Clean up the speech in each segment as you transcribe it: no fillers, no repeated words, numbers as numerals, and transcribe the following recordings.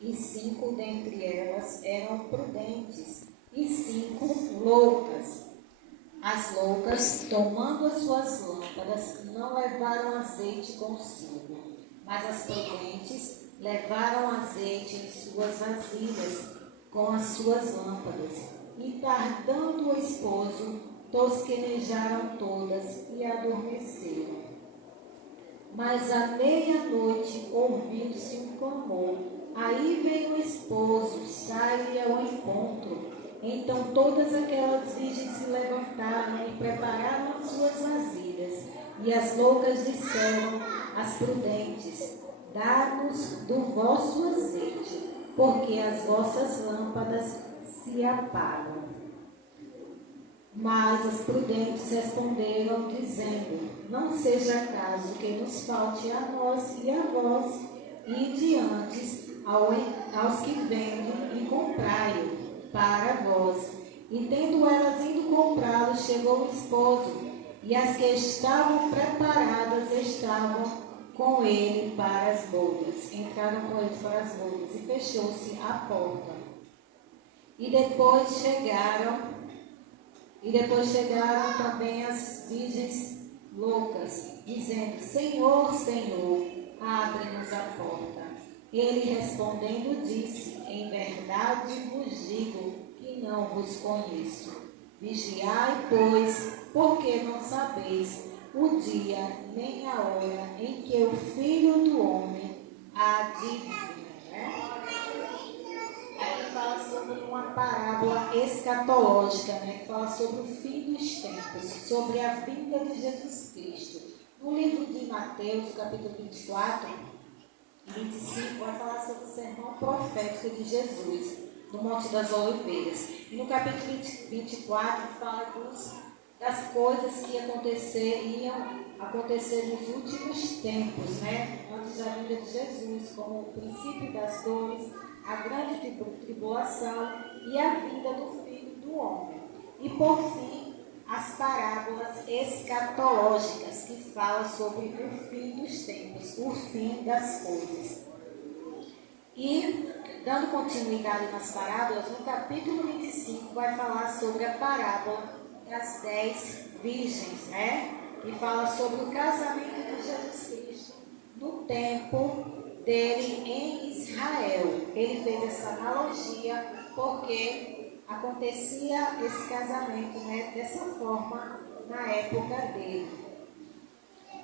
e 5 dentre elas eram prudentes, e 5 loucas. As loucas, tomando as suas lâmpadas, não levaram azeite consigo, mas as prudentes levaram azeite em suas vasilhas com as suas lâmpadas. E tardando o esposo, tosquenejaram todas e adormeceram. Mas à meia-noite ouviu-se um clamor. Aí veio o esposo, sai-lhe ao encontro. Então todas aquelas virgens se levantaram e prepararam as suas vasilhas. E as loucas disseram às prudentes: dá-nos do vosso azeite, porque as vossas lâmpadas se apagam. Mas as prudentes responderam, dizendo: não seja caso que nos falte a nós e a vós, e diante aos que vendem, e comprai-o para vós. E tendo elas ido comprá-lo, chegou o esposo, e as que estavam preparadas estavam com ele para as bodas. Entraram com eles para as bodas, e fechou-se a porta. E depois chegaram também as virgens loucas, dizendo: Senhor, Senhor, abre-nos a porta. Ele respondendo disse: em verdade vos digo que não vos conheço. Vigiai, pois, porque não sabeis o dia nem a hora em que o Filho do Homem há de vir. Aqui fala sobre uma parábola escatológica, que fala sobre o fim dos tempos, sobre a vinda de Jesus Cristo. No livro de Mateus, capítulo 24 e 25, vai falar sobre o sermão profético de Jesus, no Monte das Oliveiras. E no capítulo 24 fala das coisas que iam acontecer nos últimos tempos, antes da vinda de Jesus, como o princípio das dores, a grande tribulação e a vinda do Filho do Homem. E por fim, as parábolas escatológicas, que falam sobre o fim dos tempos, o fim das coisas. E, dando continuidade nas parábolas, no capítulo 25 vai falar sobre a parábola das 10 virgens, que fala sobre o casamento de Jesus Cristo no tempo dele em Israel. Ele fez essa analogia porque acontecia esse casamento dessa forma na época dele.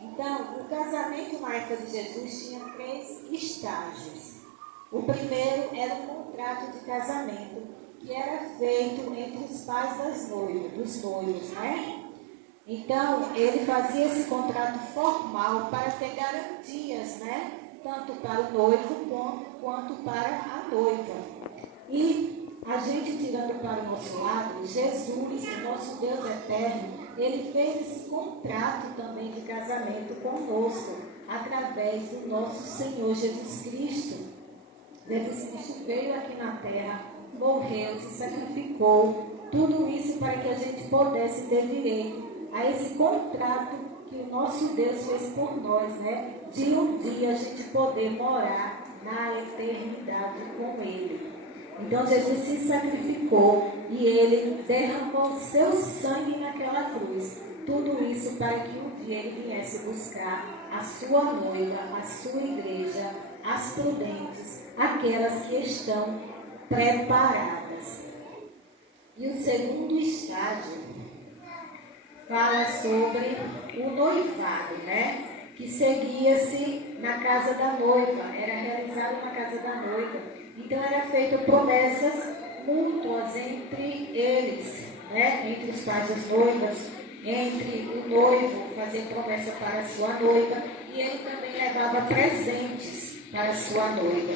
Então, o casamento na época de Jesus tinha 3 estágios. O primeiro era o contrato de casamento, que era feito entre os pais dos noivos, Então, ele fazia esse contrato formal para ter garantias, tanto para o noivo quanto para a noiva. E a gente tirando para o nosso lado, Jesus, o nosso Deus eterno, ele fez esse contrato também de casamento conosco, através do nosso Senhor Jesus Cristo. Jesus Cristo veio aqui na terra, morreu, se sacrificou, tudo isso para que a gente pudesse ter direito a esse contrato que o nosso Deus fez por nós, de um dia a gente poder morar na eternidade com Ele. Então Jesus se sacrificou e Ele derramou seu sangue naquela cruz. Tudo isso para que um dia Ele viesse buscar a sua noiva, a sua igreja, as prudentes, aquelas que estão preparadas. E o segundo estágio fala sobre o noivado, que seguia-se na casa da noiva, era realizado na casa da noiva. Então, era feita promessas mútuas entre eles, entre os pais das noivas, entre o noivo fazer promessa para a sua noiva, e ele também levava presentes para a sua noiva.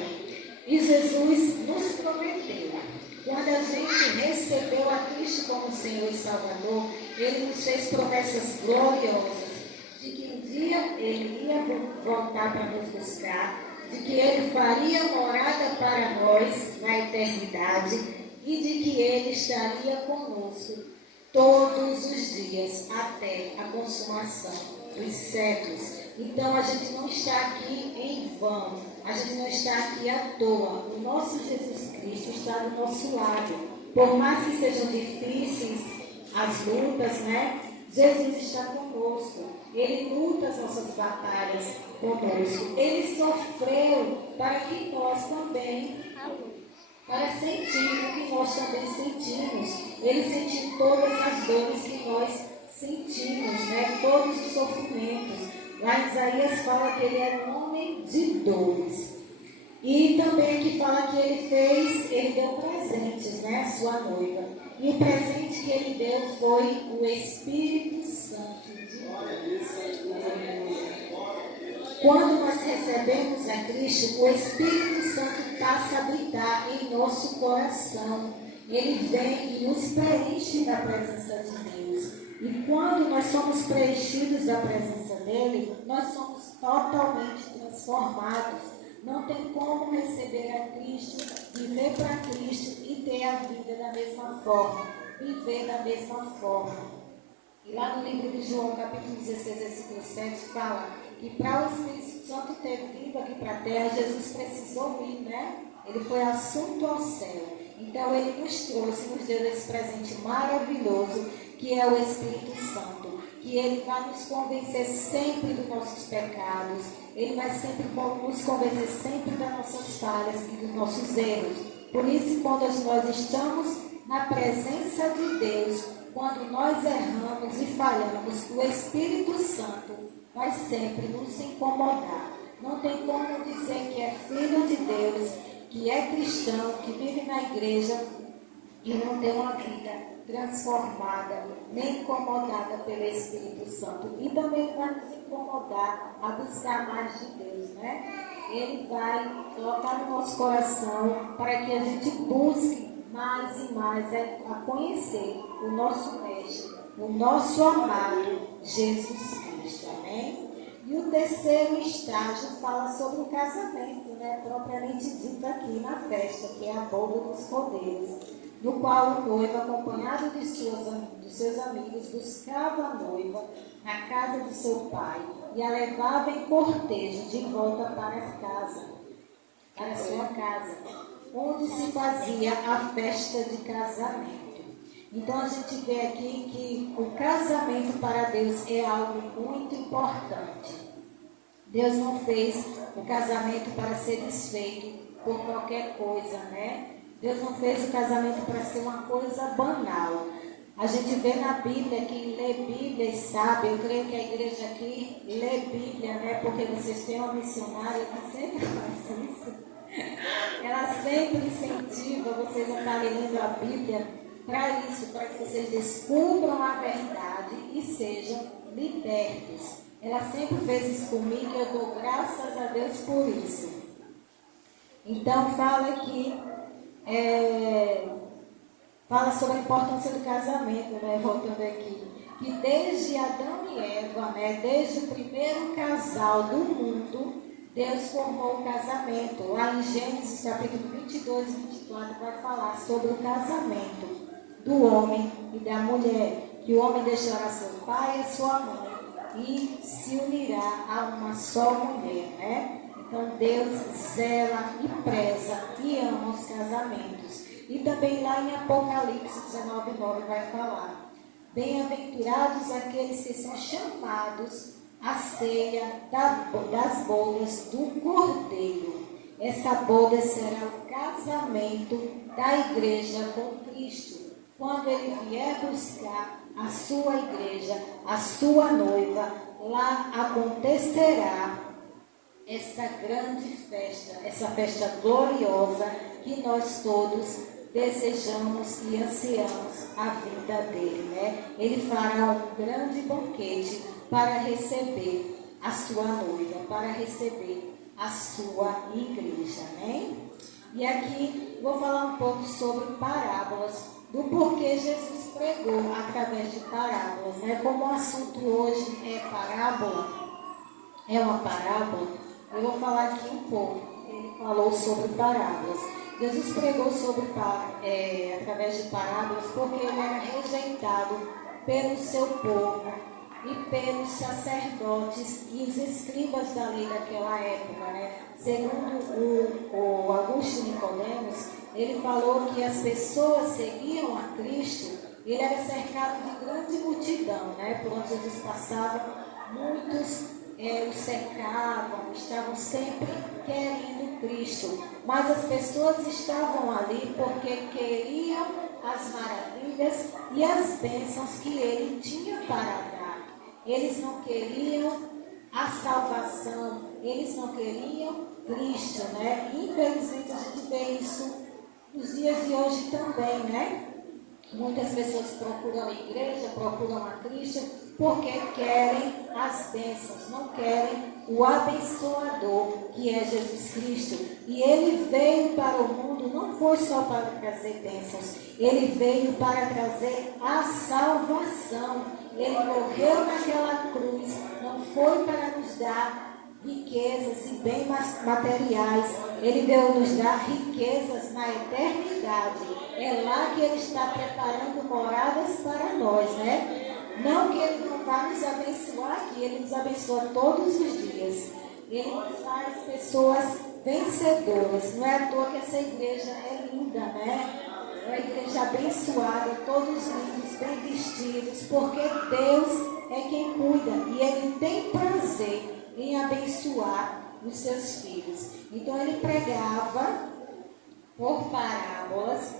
E Jesus nos prometeu, quando a gente recebeu a Cristo como Senhor e Salvador, Ele nos fez promessas gloriosas, de que um dia Ele ia voltar para nos buscar, de que Ele faria morada para nós na eternidade e de que Ele estaria conosco todos os dias até a consumação dos séculos. Então a gente não está aqui em vão, a gente não está aqui à toa. O nosso Jesus Cristo está do nosso lado. Por mais que sejam difíceis as lutas, né? Jesus está conosco. Ele luta as nossas batalhas conosco. Ele sofreu para que nós também, para sentir o que nós também sentimos. Ele sentiu todas as dores que nós sentimos, né? Todos os sofrimentos. Lá em Isaías fala que ele era um homem de dores. E também aqui fala que ele deu presentes, né? A sua noiva. E o presente que ele deu foi o Espírito Santo de Deus. Quando nós recebemos a Cristo, o Espírito Santo passa a habitar em nosso coração. Ele vem e nos preenche da presença de Deus. E quando nós somos preenchidos da presença dele, nós somos totalmente transformados. Não tem como receber a Cristo, viver para Cristo e ter a vida da mesma forma, viver da mesma forma. E lá no livro de João, capítulo 16, versículo 7, fala que para o Espírito Santo ter vindo aqui para a terra, Jesus precisou ir, né? Ele foi assunto ao céu. Então ele nos trouxe, nos deu esse presente maravilhoso, que é o Espírito Santo. Que ele vai nos convencer sempre dos nossos pecados, ele vai sempre nos convencer sempre das nossas falhas e dos nossos erros. Por isso, quando nós estamos na presença de Deus, quando nós erramos e falhamos, o Espírito Santo vai sempre nos incomodar. Não tem como dizer que é filho de Deus, que é cristão, que vive na igreja e não tem uma vida transformada, nem incomodada pelo Espírito Santo. E também vai nos incomodar a buscar mais de Deus, né? Ele vai colocar no nosso coração para que a gente busque mais e mais a conhecer o nosso Mestre, o nosso amado Jesus Cristo, amém? E o terceiro estágio fala sobre o casamento, né? Propriamente dito aqui na festa, que é a boda dos cordeiros, no qual o noivo, acompanhado de seus amigos, buscava a noiva na casa de seu pai e a levava em cortejo de volta para sua casa, onde se fazia a festa de casamento. Então a gente vê aqui que o casamento para Deus é algo muito importante. Deus não fez o casamento para ser desfeito por qualquer coisa, né? Deus não fez o casamento para ser uma coisa banal. A gente vê na Bíblia, quem lê Bíblia e sabe, eu creio que a igreja aqui lê Bíblia, né? Porque vocês têm uma missionária que sempre faz isso. Ela sempre incentiva vocês a estarem lendo a Bíblia para isso, para que vocês descubram a verdade e sejam libertos. Ela sempre fez isso comigo e eu dou graças a Deus por isso. Então fala aqui, fala sobre a importância do casamento, né? Voltando aqui, que desde Adão e Eva, né? Desde o primeiro casal do mundo, Deus formou o casamento. Lá em Gênesis capítulo 22 e 24 vai falar sobre o casamento do homem e da mulher, que o homem deixará seu pai e sua mãe e se unirá a uma só mulher, né? Então Deus zela e preza e ama os casamentos. E também lá em Apocalipse 19:9 vai falar: bem-aventurados aqueles que são chamados à ceia das bodas do Cordeiro. Essa boda será o casamento da igreja com Cristo. Quando ele vier buscar a sua igreja, a sua noiva, lá acontecerá essa grande festa, essa festa gloriosa que nós todos desejamos e ansiamos a vinda dele, né? Ele fará um grande banquete para receber a sua noiva, para receber a sua igreja, né? E aqui vou falar um pouco sobre parábolas, do porquê Jesus pregou através de parábolas, né? Como o assunto hoje é parábola, é uma parábola, eu vou falar aqui um pouco. Ele falou sobre parábolas. Jesus pregou através de parábolas porque ele era rejeitado pelo seu povo, e pelos sacerdotes e os escribas da lei daquela época, né? Segundo o Augusto Nicodemos, ele falou que as pessoas seguiam a Cristo. Ele era cercado de grande multidão, né? Por onde Jesus passava, muitos o cercavam, estavam sempre querendo Cristo. Mas as pessoas estavam ali porque queriam as maravilhas e as bênçãos que ele tinha para dar. Eles não queriam a salvação, eles não queriam Cristo, né? Infelizmente a gente vê isso nos dias de hoje também, né? Muitas pessoas procuram a igreja, procuram a Cristo, porque querem as bênçãos, não querem o abençoador, que é Jesus Cristo. E ele veio para o mundo, não foi só para trazer bênçãos, ele veio para trazer a salvação. Ele morreu naquela cruz, não foi para nos dar riquezas e bens materiais, ele veio nos dar riquezas na eternidade. É lá que ele está preparando moradas para nós, né? Não que ele não vá nos abençoar, que ele nos abençoa todos os dias. Ele nos faz pessoas vencedoras. Não é à toa que essa igreja é linda, né? É uma igreja abençoada, todos lindos, bem vestidos, porque Deus é quem cuida e ele tem prazer em abençoar os seus filhos. Então ele pregava por parábolas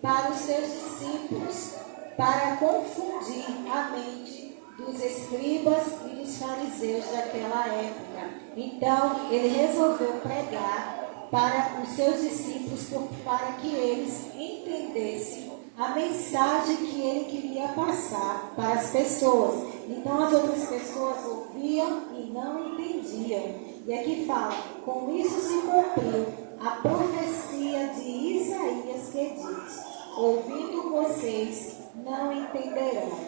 para os seus discípulos, para confundir a mente dos escribas e dos fariseus daquela época. Então ele resolveu pregar para os seus discípulos para que eles entendessem a mensagem que ele queria passar para as pessoas. Então as outras pessoas ouviam e não entendiam. E aqui fala, com isso se cumpriu a profecia de Isaías que diz: ouvindo vocês não entenderão,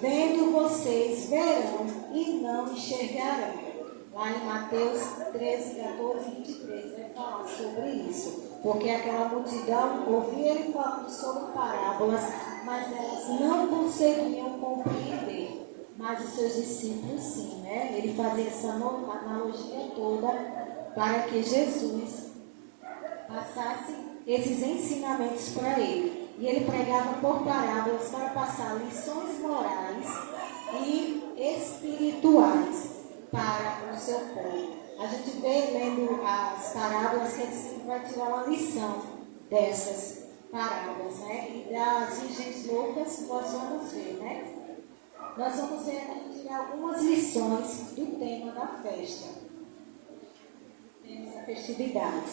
vendo vocês verão e não enxergarão. Lá em Mateus 13, 14 e 23 vai falar sobre isso. Porque aquela multidão ouvia ele falando sobre parábolas, mas elas não conseguiam compreender. Mas os seus discípulos sim, né? Ele fazia essa analogia toda para que Jesus passasse esses ensinamentos para ele. E ele pregava por parábolas para passar lições morais e espirituais para o seu povo. A gente vê lendo as parábolas que ele sempre vai tirar uma lição dessas parábolas, né? E das virgens loucas nós vamos ver, né? Nós vamos ver aqui tirar algumas lições do tema da festa, da festividade,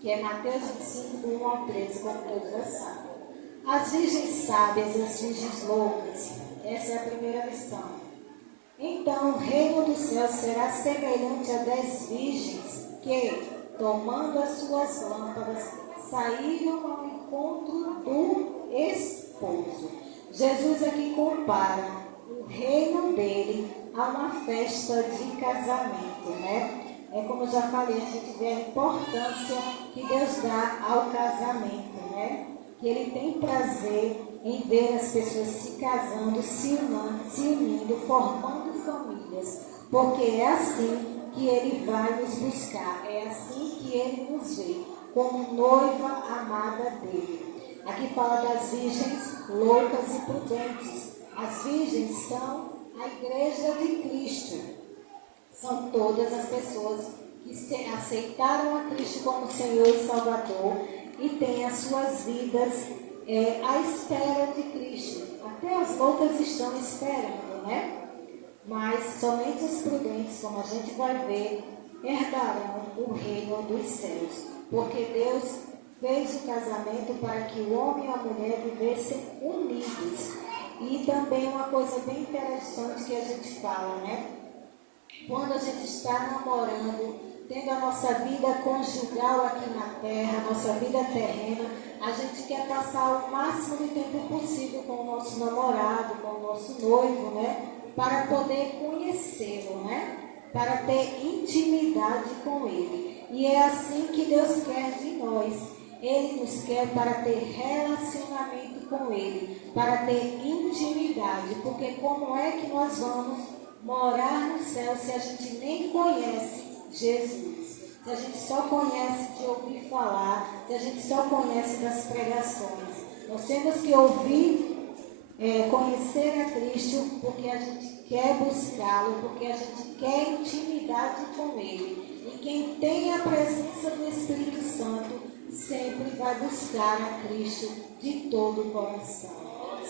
que é Mateus 25, do 1 ao 13, como todos já sabem. As virgens sábias e as virgens loucas, essa é a primeira lição. Então o reino dos céus será semelhante a 10 virgens que, tomando as suas lâmpadas, saíram ao encontro do esposo. Jesus aqui compara o reino dele a uma festa de casamento, né? É como eu já falei, a gente vê a importância que Deus dá ao casamento, né? Que ele tem prazer em ver as pessoas se casando, se unindo, formando famílias, porque é assim que ele vai nos buscar, é assim que ele nos vê, como noiva amada dele. Aqui fala das virgens loucas e prudentes. As virgens são a igreja de Cristo, são todas as pessoas que aceitaram a Cristo como Senhor e Salvador e têm as suas vidas à espera de Cristo. Até as loucas estão esperando, né? Mas somente os prudentes, como a gente vai ver, herdarão o reino dos céus. Porque Deus fez o casamento para que o homem e a mulher vivessem unidos. E também uma coisa bem interessante que a gente fala, né? Quando a gente está namorando, tendo a nossa vida conjugal aqui na terra, a nossa vida terrena, a gente quer passar o máximo de tempo possível com o nosso namorado, com o nosso noivo, né? Para poder conhecê-lo, né? Para ter intimidade com ele. E é assim que Deus quer de nós. Ele nos quer para ter relacionamento com Ele, para ter intimidade, porque como é que nós vamos morar no céu se a gente nem conhece Jesus? Se a gente só conhece de ouvir falar, se a gente só conhece das pregações. Nós temos que ouvir, conhecer a Cristo, porque a gente quer buscá-lo, porque a gente quer intimidade com Ele. E quem tem a presença do Espírito Santo sempre vai buscar a Cristo de todo o coração.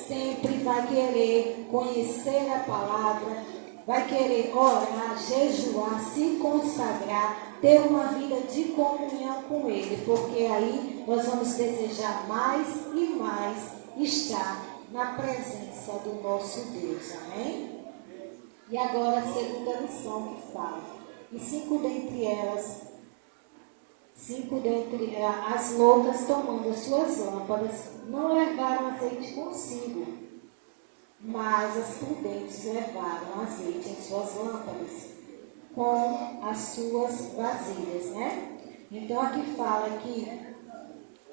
Sempre vai querer conhecer a palavra, vai querer orar, jejuar, se consagrar, ter uma vida de comunhão com Ele, porque aí nós vamos desejar mais e mais estar na presença do nosso Deus, amém? E agora a segunda lição que fala, e cinco dentre as loucas tomando as suas lâmpadas, não levaram azeite consigo, mas as prudentes levaram azeite em suas lâmpadas, com as suas vasilhas, né? Então aqui fala que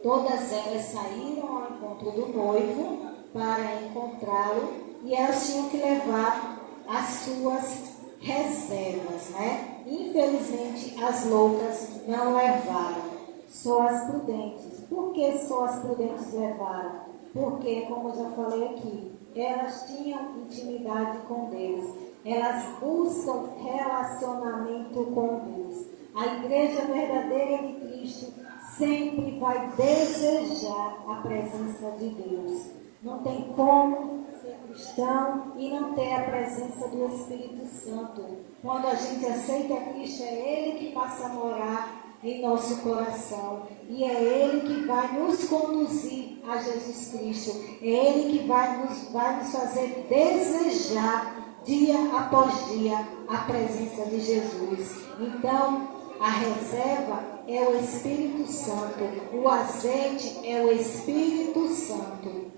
todas elas saíram ao encontro do noivo para encontrá-lo e elas tinham que levar as suas reservas, né? Infelizmente as loucas não levaram, só as prudentes. Por que só as prudentes levaram? Porque, como eu já falei aqui, elas tinham intimidade com Deus, elas buscam relacionamento com Deus. A igreja verdadeira de Cristo sempre vai desejar a presença de Deus. Não tem como ser cristão e não ter a presença do Espírito Santo. Quando a gente aceita Cristo, é Ele que passa a morar em nosso coração. E é Ele que vai nos conduzir a Jesus Cristo. É Ele que vai nos fazer desejar, dia após dia, a presença de Jesus. Então, a reserva é o Espírito Santo. O azeite é o Espírito Santo.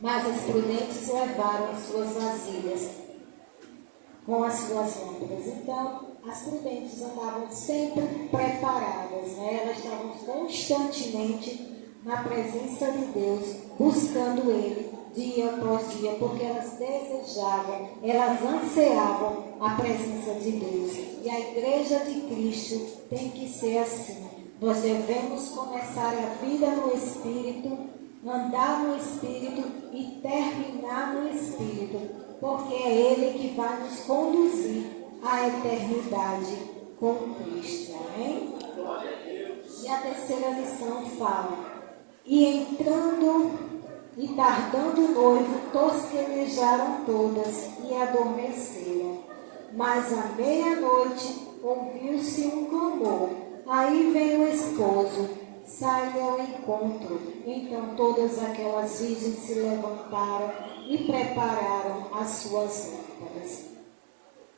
Mas as prudentes levaram as suas vasilhas com as suas lâmpadas. Então, as prudentes andavam sempre preparadas, né? Elas estavam constantemente na presença de Deus, buscando Ele dia após dia, porque elas desejavam, elas ansiavam a presença de Deus. E a igreja de Cristo tem que ser assim. Nós devemos começar a vida no Espírito, andar no Espírito e terminar no Espírito, porque é Ele que vai nos conduzir à eternidade com Cristo. Amém? E a terceira lição fala: e entrando e tardando o noivo, tosquenejaram todas e adormeceram. Mas à meia-noite ouviu-se um clamor. Aí veio o esposo, sai ao encontro. Então todas aquelas virgens se levantaram e prepararam as suas lâmpadas.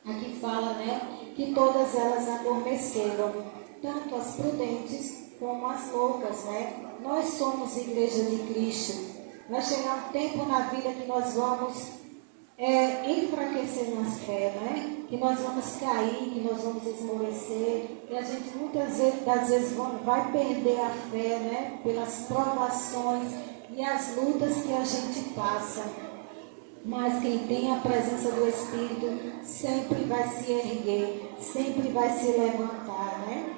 Aqui fala, né, que todas elas adormeceram, tanto as prudentes como as loucas, né? Nós somos igreja de Cristo. Vai chegar um tempo na vida que nós vamos enfraquecer na fé, né? Que nós vamos cair, que nós vamos esmorecer, que a gente muitas das vezes vai perder a fé, né? Pelas provações e as lutas que a gente passa. Mas quem tem a presença do Espírito sempre vai se erguer, sempre vai se levantar, né?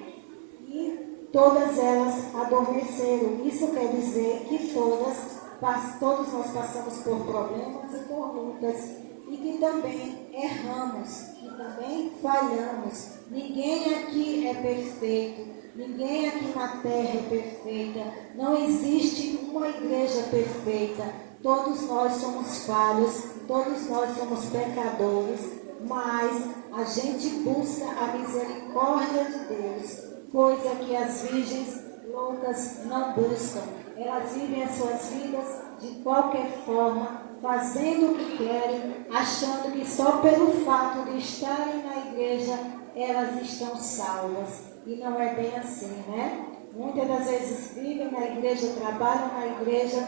E todas elas adormeceram. Isso quer dizer que todos nós passamos por problemas e por lutas, e que também erramos, que também falhamos. Ninguém aqui é perfeito, ninguém aqui na terra é perfeita, não existe uma igreja perfeita. Todos nós somos falhos, todos nós somos pecadores, mas a gente busca a misericórdia de Deus, coisa que as virgens loucas não buscam. Elas vivem as suas vidas de qualquer forma, fazendo o que querem, achando que só pelo fato de estarem na igreja elas estão salvas. E não é bem assim, né? Muitas das vezes vivem na igreja, trabalham na igreja,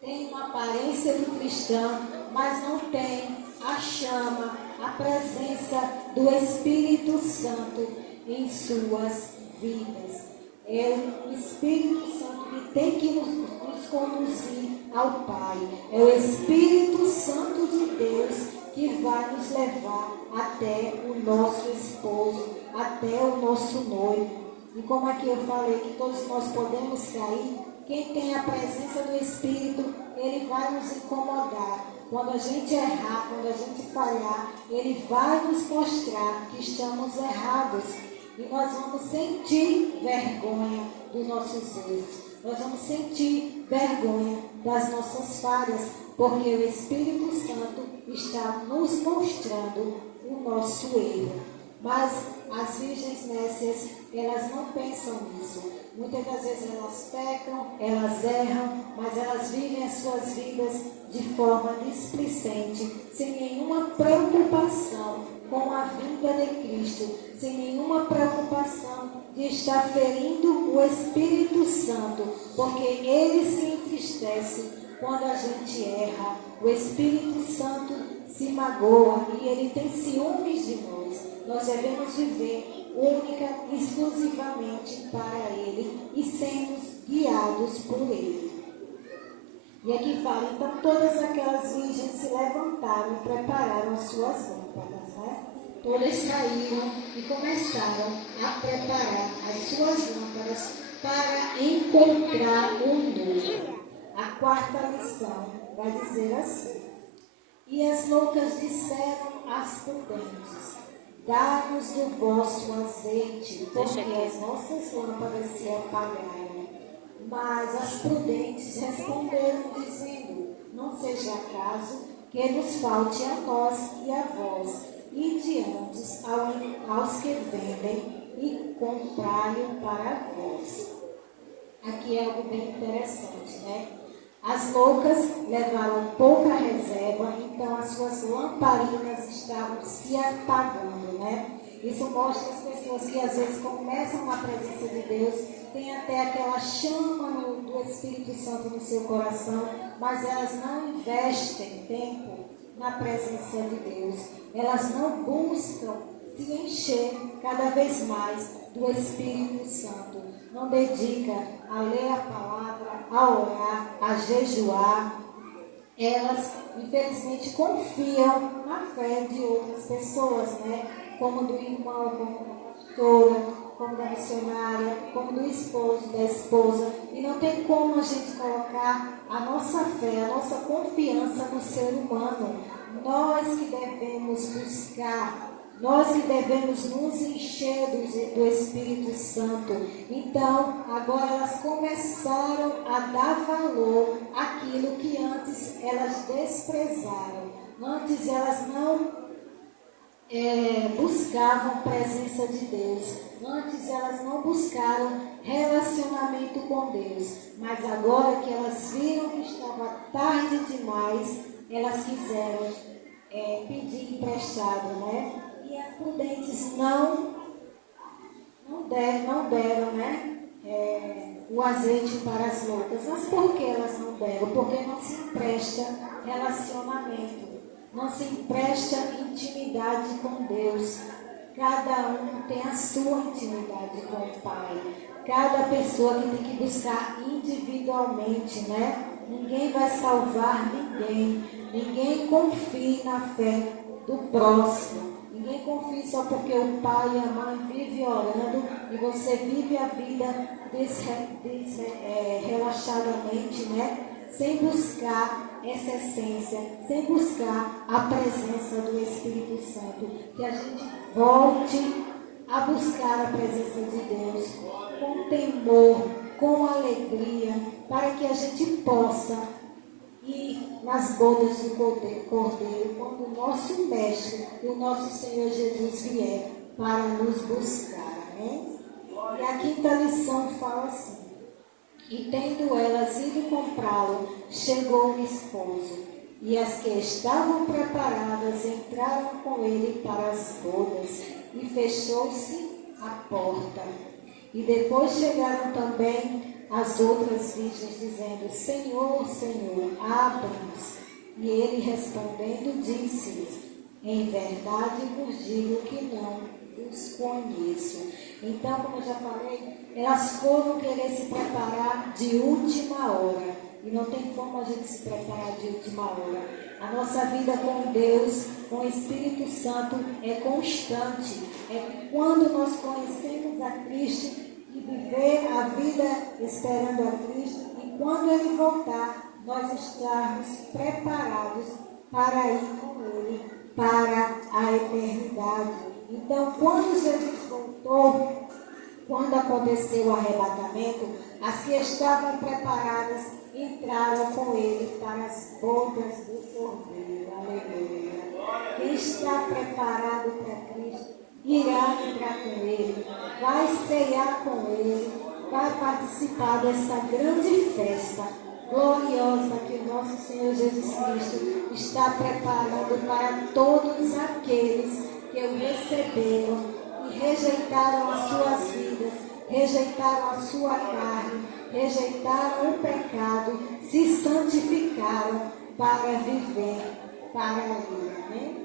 têm uma aparência de cristão, mas não têm a chama, a presença do Espírito Santo em suas vidas. É o Espírito tem que nos conduzir ao Pai. É o Espírito Santo de Deus que vai nos levar até o nosso esposo, até o nosso noivo. E como aqui eu falei que todos nós podemos cair, quem tem a presença do Espírito, ele vai nos incomodar. Quando a gente errar, quando a gente falhar, ele vai nos mostrar que estamos errados. E nós vamos sentir vergonha dos nossos erros. Nós vamos sentir vergonha das nossas falhas, porque o Espírito Santo está nos mostrando o nosso erro. Mas as virgens nécias, elas não pensam nisso. Muitas das vezes elas pecam, elas erram, mas elas vivem as suas vidas de forma displicente, sem nenhuma preocupação com a vinda de Cristo, sem nenhuma preocupação de estar ferindo o Espírito Santo, porque ele se entristece quando a gente erra. O Espírito Santo se magoa e ele tem ciúmes de nós. Nós devemos viver única e exclusivamente para ele e sermos guiados por ele. E aqui fala, então todas aquelas virgens se levantaram e prepararam as suas lâmpadas, né? Todas saíram e começaram a preparar as suas lâmpadas para encontrar o noivo. A quarta lição vai dizer assim: e as loucas disseram às prudentes: dá-nos do vosso azeite, porque as nossas lâmpadas se apagaram. Mas as prudentes responderam, dizendo: não seja acaso que nos falte a nós e a vós, e diante aos que vendem, e comprai-o para vós. Aqui é algo bem interessante, né? As loucas levaram pouca reserva, então as suas lamparinas estavam se apagando, né? Isso mostra as pessoas que às vezes começam na presença de Deus, tem até aquela chama do Espírito Santo no seu coração, mas elas não investem tempo na presença de Deus. Elas não buscam se encher cada vez mais do Espírito Santo. Não dedica a ler a palavra, a orar, a jejuar. Elas, infelizmente, confiam na fé de outras pessoas, né? Como do irmão, como da pastora, como da missionária, como do esposo, da esposa. E não tem como a gente colocar a nossa fé, a nossa confiança no ser humano. Nós que devemos buscar, nós que devemos nos encher do Espírito Santo. Então, agora elas começaram a dar valor àquilo que antes elas desprezaram. Antes elas não buscavam a presença de Deus. Antes elas não buscaram relacionamento com Deus. Mas agora que elas viram que estava tarde demais, elas quiseram pedir emprestado, né? E as prudentes não deram, né? O azeite para as loucas. Mas por que elas não deram? Porque não se empresta relacionamento. Não se empresta intimidade com Deus. Cada um tem a sua intimidade com o Pai. Cada pessoa que tem que buscar individualmente, né? Ninguém vai salvar ninguém. Ninguém confie na fé do próximo. Ninguém confie só porque o pai e a mãe vivem orando e você vive a vida relaxadamente, né? Sem buscar essa essência, sem buscar a presença do Espírito Santo. Que a gente volte a buscar a presença de Deus com temor, com alegria, para que a gente possa ir nas bodas do Cordeiro, quando o nosso Mestre, o nosso Senhor Jesus vier para nos buscar. Amém? E a quinta lição fala assim: e tendo elas ido comprá-lo, chegou o esposo, e as que estavam preparadas entraram com ele para as bodas, e fechou-se a porta. E depois chegaram também as outras virgens, dizendo: Senhor, Senhor, abre-nos. E ele respondendo disse-lhes: em verdade vos digo que não vos conheço. Então, como eu já falei, elas foram querer se preparar de última hora. E não tem como a gente se preparar de última hora. A nossa vida com Deus, com o Espírito Santo, é constante. É quando nós conhecemos a Cristo e viver a vida esperando a Cristo, e quando Ele voltar, nós estarmos preparados para ir com Ele para a eternidade. Então, quando Jesus voltou, quando aconteceu o arrebatamento, as que estavam preparadas entraram com Ele para as bodas do Cordeiro. Aleluia. Quem está preparado para Cristo irá entrar com Ele, vai ceiar com Ele, vai participar dessa grande festa gloriosa que o nosso Senhor Jesus Cristo está preparando para todos aqueles que o receberam e rejeitaram as suas vidas, rejeitaram a sua carne, rejeitaram o pecado, se santificaram para viver para Ele. Amém?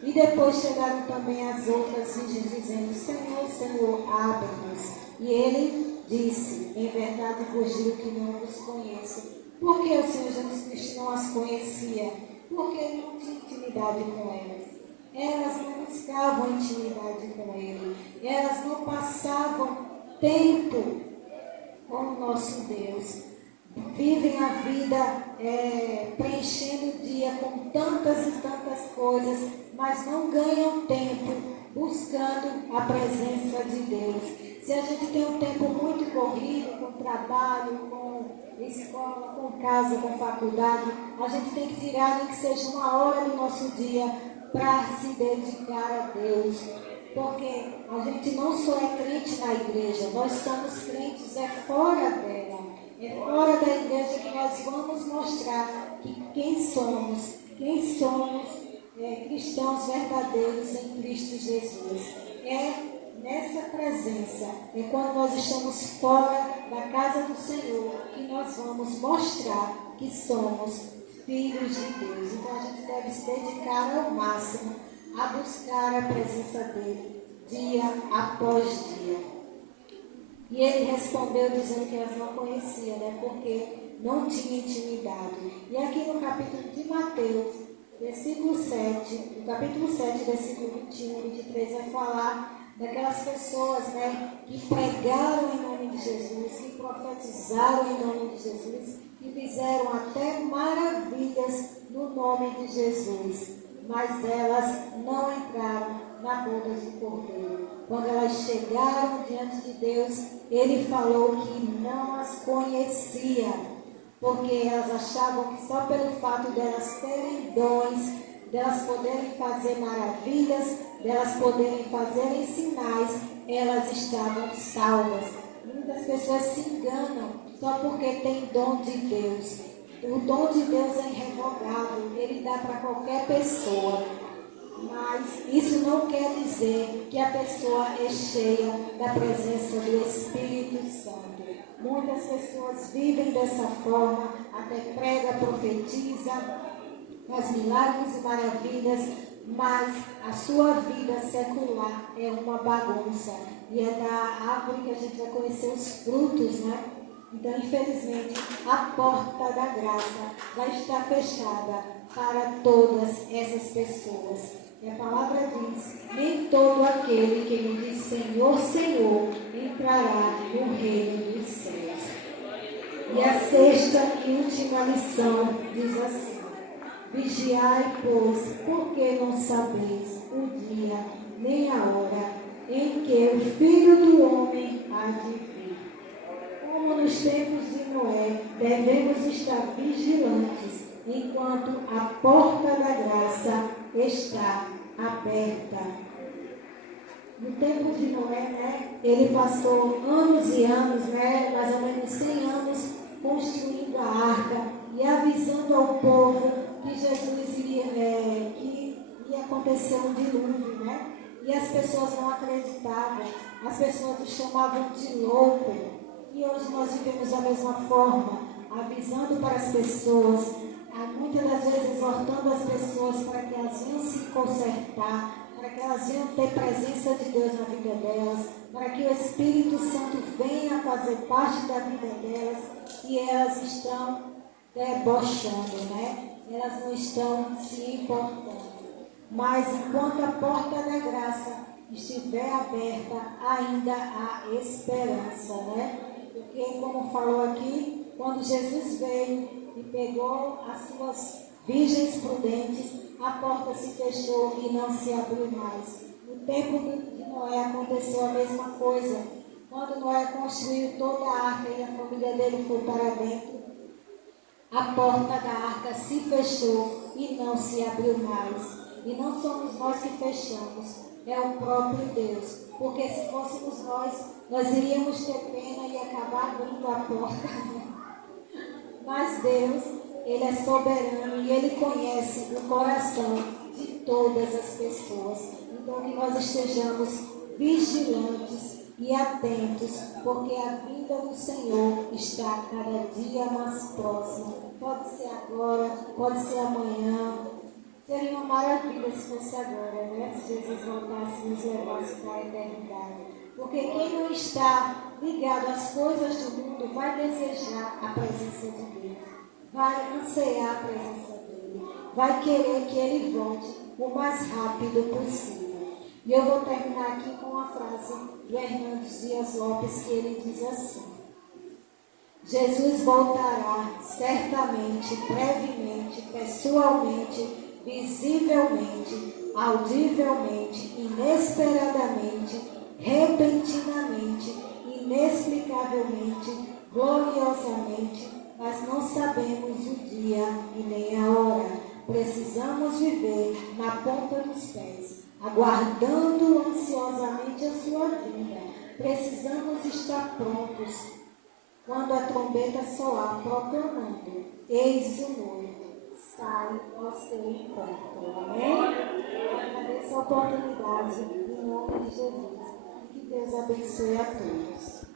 E depois chegaram também as outras virgens dizendo: Senhor, Senhor, abre-nos. E ele disse: em verdade vos digo que não vos conheço. Por que o Senhor Jesus Cristo não as conhecia? Porque ele não tinha intimidade com elas. Elas não buscavam intimidade com Ele. Elas não passavam tempo com o nosso Deus. Vivem a vida preenchendo o dia com tantas e tantas coisas, mas não ganham tempo buscando a presença de Deus. Se a gente tem um tempo muito corrido, com trabalho, com escola, com casa, com faculdade, a gente tem que tirar nem que seja uma hora do nosso dia para se dedicar a Deus, porque a gente não só é crente na igreja, nós somos crentes fora dela, é fora da igreja que nós vamos mostrar que quem somos cristãos verdadeiros em Cristo Jesus. É nessa presença, é quando nós estamos fora da casa do Senhor que nós vamos mostrar que somos filhos de Deus. Então a gente deve se dedicar ao máximo a buscar a presença dele dia após dia. E ele respondeu dizendo que elas não conheciam, né? Porque não tinha intimidade. E aqui no capítulo de Mateus, versículo 7, no capítulo 7, versículo 21 e 23, vai falar daquelas pessoas, né, que pregaram em nome de Jesus, que profetizaram em nome de Jesus, que fizeram até maravilhas no nome de Jesus, mas elas não entraram na boda do Cordeiro. Quando elas chegaram diante de Deus, ele falou que não as conhecia, porque elas achavam que só pelo fato delas terem dons, delas poderem fazer maravilhas, delas poderem fazer sinais, elas estavam salvas. Muitas pessoas se enganam só porque tem dom de Deus. O dom de Deus é irrevogável, ele dá para qualquer pessoa. Mas isso não quer dizer que a pessoa é cheia da presença do Espírito Santo. Muitas pessoas vivem dessa forma, até prega, profetiza, faz milagres e maravilhas, mas a sua vida secular é uma bagunça. E é da árvore que a gente vai conhecer os frutos, né? Então, infelizmente, a porta da graça vai estar fechada para todas essas pessoas. E a palavra diz: nem todo aquele que me diz Senhor, Senhor, entrará no reino dos céus. E a sexta e última lição diz assim: vigiai, pois, porque não sabeis o dia nem a hora em que o Filho do Homem há de vir. Como nos tempos de Noé, devemos estar vigilantes enquanto a porta da graça está aberta. No tempo de Noé, né, ele passou anos e anos, né, mais ou menos 100 anos, construindo a arca e avisando ao povo que Jesus que ia acontecer um dilúvio, né? E as pessoas não acreditavam, as pessoas o chamavam de louco. E hoje nós vivemos da mesma forma, avisando para as pessoas, muitas das vezes exortando as pessoas para que elas venham se consertar, para que elas venham ter presença de Deus na vida delas, para que o Espírito Santo venha fazer parte da vida delas e elas estão debochando, né? Elas não estão se importando. Mas enquanto a porta da graça estiver aberta, ainda há esperança, né? Porque, como falou aqui, quando Jesus veio e pegou as suas virgens prudentes, a porta se fechou e não se abriu mais. No tempo de Noé aconteceu a mesma coisa. Quando Noé construiu toda a arca e a família dele foi para dentro, a porta da arca se fechou e não se abriu mais. E não somos nós que fechamos, é o próprio Deus. Porque se fôssemos nós iríamos ter pena e acabar abrindo a porta. Mas Deus, Ele é soberano e Ele conhece o coração de todas as pessoas. Então que nós estejamos vigilantes e atentos, porque a vinda do Senhor está cada dia mais próxima. Pode ser agora, pode ser amanhã. Seria uma maravilha se fosse agora, né? Se Jesus voltasse e nos levasse para a eternidade. Porque quem não está ligado às coisas do mundo vai desejar a presença de Deus, vai ansiar a presença dele, vai querer que ele volte o mais rápido possível. E eu vou terminar aqui com uma frase do Hernandes Dias Lopes, que ele diz assim: Jesus voltará certamente, brevemente, pessoalmente, visivelmente, audivelmente, inesperadamente, repentinamente, inexplicavelmente, gloriosamente, mas não sabemos o dia e nem a hora. Precisamos viver na ponta dos pés, aguardando ansiosamente a sua vinda. Precisamos estar prontos quando a trombeta soar, proclamando: eis o noivo, sai ao seu encontro. Amém? Eu agradeço a oportunidade em nome de Jesus. Que Deus abençoe a todos.